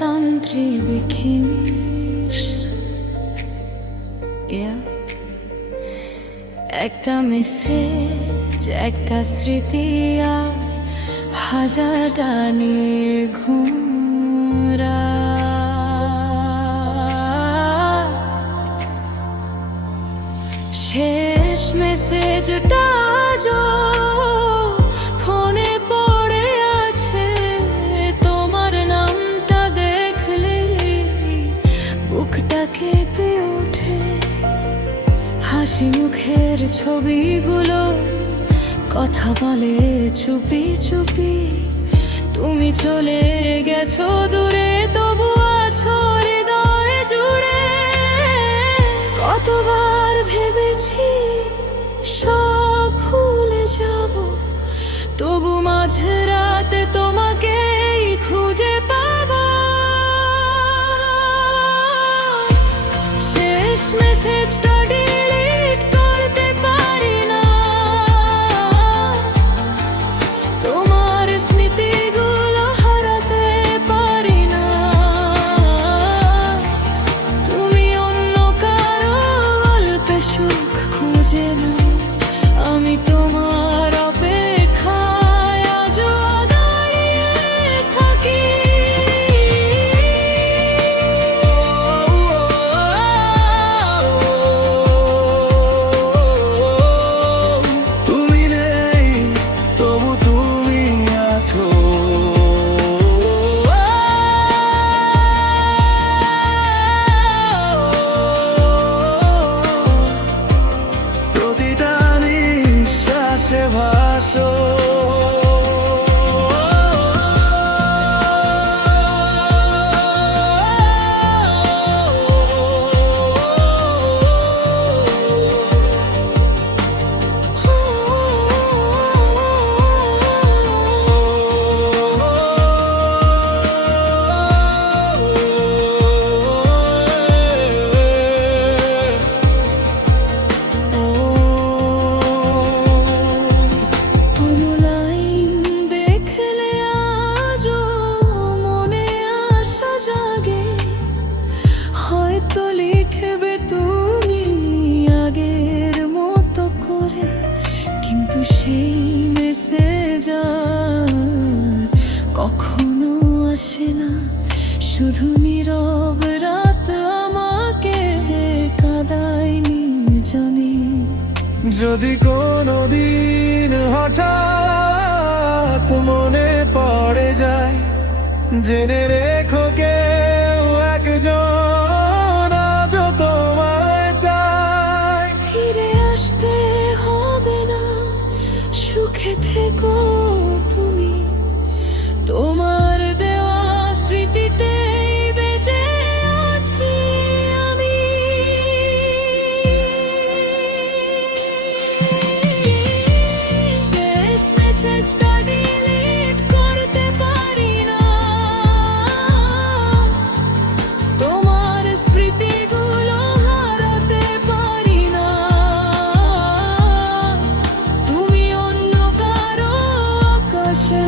country bikinis. Yeah. একটা message, একটা স্মৃতি আর হাজার টানের ঘুমরা। শেষ মেসেজটা ফোনে পড়ে আছে, তোমার নামটা দেখলে বুকটা কেঁপে ওঠে। হাসি মুখের ছবিগুলো কথা বলে চুপি চুপি। তুমি চলে গেছো দূরে, তবু আছো হৃদয়ে জুড়ে। কতবার ভেবেছি সব ভুলে যাব, তবু মাঝরাতে তোমাকেই খুঁজে পাবো। শেষ মেসেজটা ডিলিট করতে পারি না, তোমার স্মৃতিগুলো হারাতে পারি না। তুমি অন্য কারো গল্পে সুখ খুঁজে নাও, আমি তোমার অপেক্ষায় আজও দাঁড়িয়ে থাকি। তুমি নেই তবু তুমি আছো, প্রতিটা নিঃশ্বাসে ভাসো। হয়তো লিখবে তুমি আগের মতো করে, কিন্তু সেই মেসেজ আর কখনো আসে না। শুধু নীরব রাত আমাকে কাঁদায় নির্জনে। যদি কোনোদিন হঠাৎ মনে পড়ে যায়, জেনে রেখো কেউ একজন আজও তোমায় চায়। ফিরে আসতে হবে না, সুখে থেকো তুমি, তোমার দেওয়া স্মৃতিতেই বেঁচে আছি আমি। শেষ মেসেজটা ডিলিট করতে পারি না, তোমার স্মৃতিগুলো হারাতে পারি না। তুমি অন্য কারো আকাশে